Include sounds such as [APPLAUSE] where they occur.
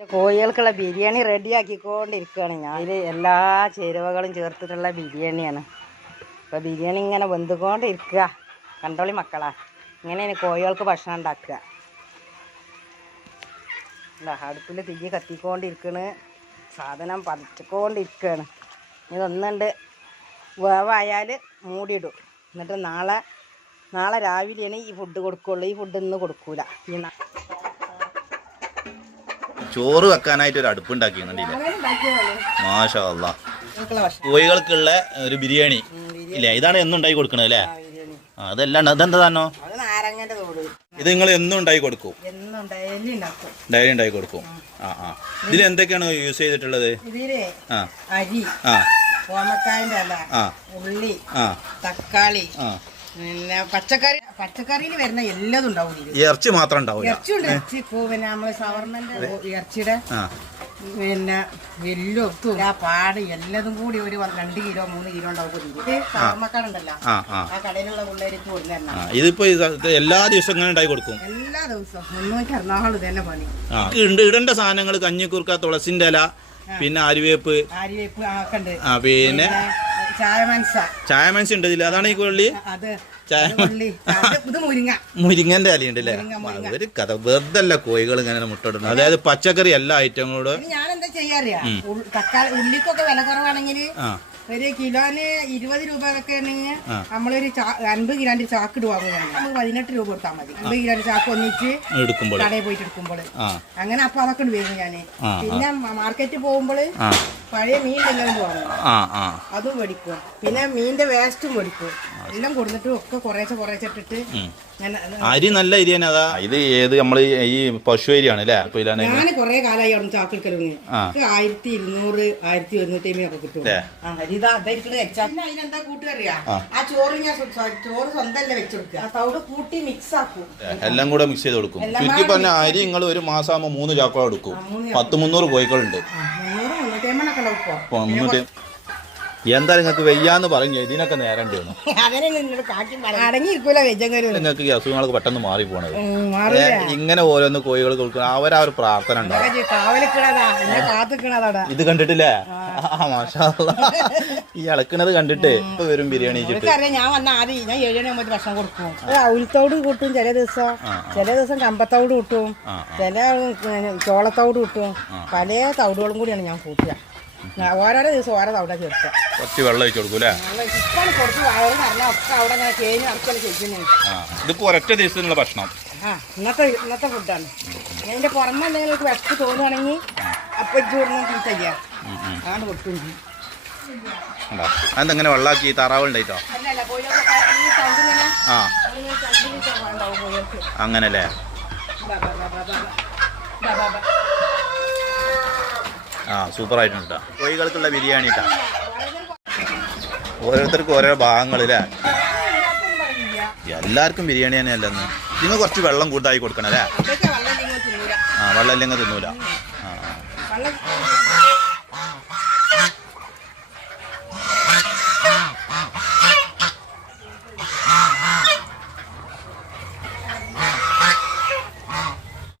കോഴികൾക്കുള്ള ബിരിയാണി റെഡിയാക്കിക്കൊണ്ടിരിക്കുകയാണ്. ഞാൻ എല്ലാ ചേരുവകളും ചേർത്തിട്ടുള്ള ബിരിയാണിയാണ്. അപ്പോൾ ബിരിയാണി ഇങ്ങനെ വെന്തുകൊണ്ടിരിക്കുക. കണ്ടോളി മക്കളാ. ഇങ്ങനെയാണ് കോഴികൾക്ക് ഭക്ഷണം ഉണ്ടാക്കുക. അല്ല അടുപ്പിൽ തീ കത്തിക്കൊണ്ടിരിക്കണ്. സാധനം പതിച്ചുകൊണ്ടിരിക്കുകയാണ്. ഇതൊന്നുണ്ട് വേവായാൽ മൂടിയിടും. എന്നിട്ട് നാളെ നാളെ രാവിലെയാണ് ഈ ഫുഡ് കൊടുക്കുള്ളൂ. ഈ ഫുഡ് ഇന്ന് കൊടുക്കൂല. ഈ ചോറ് വെക്കാനായിട്ട് ഒരു അടുപ്പ് മാഷാ അല്ല കോഴികൾക്കുള്ള ഒരു ബിരിയാണി. ഇല്ല? ഇതാണ് എന്നും ഉണ്ടാക്കി കൊടുക്കണത് അല്ലേ? അതല്ലാണ്ട് അതെന്താ താനോ ഇത് നിങ്ങൾ എന്നും ഉണ്ടാക്കി കൊടുക്കും? ഡയറി ഉണ്ടാക്കി. കൊടുക്കും. ആ ആ. ഇതിൽ എന്തൊക്കെയാണ് യൂസ് ചെയ്തിട്ടുള്ളത്? ആ. അരി ആ. ഓമക്കായന്റെ അല ആ. ഉള്ളി ആ. തക്കാളി ആ. പിന്നെ പച്ചക്കറി പച്ചക്കറിയിൽ വരുന്ന എല്ലാതും ഉണ്ടാവും ഇറച്ചി മാത്രം ഇറച്ചി പൂ പിന്നെ നമ്മൾ സവർണന്റെ ഇറച്ചിയുടെ പിന്നെ എല്ലും ആ പാട് എല്ലാതും കൂടി ഒരു രണ്ട് കിലോ മൂന്ന് കിലോ ഉണ്ടാവും ഇത് സവർമ്മക്കാടുണ്ടല്ലോ ആ കടയിലുള്ള പിള്ളേർക്ക് ഇതിപ്പോ ഇത് ഇത് എല്ലാ ദിവസവും കൊടുക്കും. എല്ലാ ദിവസവും. മുന്നൂറ്റി അറുന്നാളും തന്നെ പണി. ഇടേണ്ട സാധനങ്ങൾ കഞ്ഞിക്കുറുക്ക തുളസിന്റെ ഇല പിന്നെ അരിവേപ്പ്. അരിവേപ്പ് ആക്കണ്ട് പിന്നെ ചായ മനസ്സ ഉണ്ട് ഇതിൽ അതാണ് ഈ കൊള്ളി? മുരിങ്ങന്റെ അലി ഉണ്ട് അല്ലേ മുരിങ്ങ, മുരിങ്ങ. ഒരു കഥ. വെറുതെ അല്ല കോഴികൾ ഇങ്ങനെ മുട്ടയിടുന്നത്. അതായത് പച്ചക്കറി എല്ലാ ഐറ്റങ്ങളോട്. ഞാൻ എന്താ ചെയ്യാറിയാ? തക്കാളി ഉള്ളിക്കൊക്കെ വില കുറവാണെങ്കിൽ ആ. ഒരു കിലോന് ഇരുപത് രൂപ ഒക്കെ ആണെങ്കിൽ. നമ്മളൊരു അൻപത് കിലോന്റെ ചാക്ക് ഇടുവാ നമുക്ക് പതിനെട്ട് രൂപ കൊടുത്താൽ മതി. അൻപത് കിലോന്റെ ചാക്ക് ഒന്നിച്ച് കടയിൽ പോയിട്ട് എടുക്കുമ്പോൾ. അങ്ങനെ അപ്പൊ അതൊക്കെ വരുന്നു ഞാൻ. പിന്നെ മാർക്കറ്റിൽ പോകുമ്പോൾ പഴയ മീൻ എല്ലാം വാങ്ങും. അതും മേടിക്കും. പിന്നെ മീനിന്റെ വേസ്റ്റും മേടിക്കും. എല്ലാം കൊടുത്തിട്ട് ഒക്കെ കുറേശ്ശെ കുറേശ്ശെ ഇട്ടിട്ട് ഞാൻ അരി നല്ല അരി തന്നെ അതാ? ഇത് ഏത് നമ്മൾ ഈ പശു അരിയാണ് അല്ലേ? അപ്പൊ ഇതിലാണ് ഞാൻ കൊറേ കാലമായി അവിടെ ചാക്കിൽക്കലൊന്ന് ആ. ആയിരത്തി ഇരുന്നൂറ് ആയിരത്തി ഒരുന്നൂറ്റി അമ്പതൊക്കെ കിട്ടും. അരിതാ അതിനെന്താ കൂട്ടുകറിയാ? ആ. ആ ചോറ് ഞാൻ ചോറ് സ്വന്തമല്ല തവിട് കൂട്ടി മിക്സ് ആക്കും. എല്ലാം കൂടെ മിക്സ് ചെയ്ത് കൊടുക്കും. ചുരുക്കി പറഞ്ഞ അരി നിങ്ങൾ ഒരു മാസം ആകുമ്പോൾ മൂന്ന് ചാക്കോളം എടുക്കും. പത്ത് മുന്നൂറ് കോഴികളുണ്ട്. മുന്നൂറ്റി എന്താ നിങ്ങൾക്ക് വെയ്യാന്ന് പറഞ്ഞു ഇതിനൊക്കെ നേരണ്ടി വന്നു. [LAUGHS] അടങ്ങിയിരിക്കൂല നിങ്ങൾക്ക് ഈ അസുഖങ്ങളൊക്കെ പെട്ടെന്ന് മാറി പോണത് ഇങ്ങനെ ഓരോന്ന് കോഴികൾ കൊടുക്കണം അവരാ ഒരു പ്രാർത്ഥന ഉണ്ടാവും. ഇത് കണ്ടിട്ടില്ലേ? ആ. മാഷാ. ഈ ഇളക്കണത് കണ്ടിട്ട് ഇപ്പൊ വരും ബിരിയാണി ഞാൻ വന്ന ആദ്യം ഞാൻ ഏഴ് മണി ഭക്ഷണം കൊടുക്കും. ഉൽത്തോട് കൂട്ടും ചില ദിവസം. ചില ദിവസം കമ്പത്തോട് കൂട്ടും. ചില ചോളത്തോട് കൂട്ടും. പല തവിടുകളും കൂടിയാണ് ഞാൻ കൂട്ടുക. ഓരോരോ ദിവസം ഓരോ അവിടെ ചേർക്കുക. കുറച്ച് വെള്ളം ഒഴിച്ചു കുറച്ച് ഒക്കെ അവിടെ ഞാൻ ഭക്ഷണം. ആ ഇന്നത്തെ ഇന്നത്തെ ഫുഡാണ് ഇതിന്റെ പുറമെ എന്തെങ്കിലും വിശപ്പ് തോന്നുകയാണെങ്കിൽ അപ്പം ചൂടുന്ന അതാണ് അതെങ്ങനെ വെള്ളാക്കി താറാവുണ്ടായിട്ടോ ആ. അങ്ങനല്ലേ? ആ സൂപ്പർ ആയിട്ടുണ്ട് ട്ടോ. കോഴികൾക്കുള്ള ബിരിയാണി ഓരോരുത്തർക്കും ഓരോ ഭാഗങ്ങൾ അല്ലേ എല്ലാവർക്കും ബിരിയാണി തന്നെ അല്ലെന്ന്. നിങ്ങൾ കുറച്ച് വെള്ളം കൂടുതലായി കൊടുക്കണം അല്ലേ? ആ വെള്ളം ഇല്ലെങ്കിൽ തിന്നൂല. ആ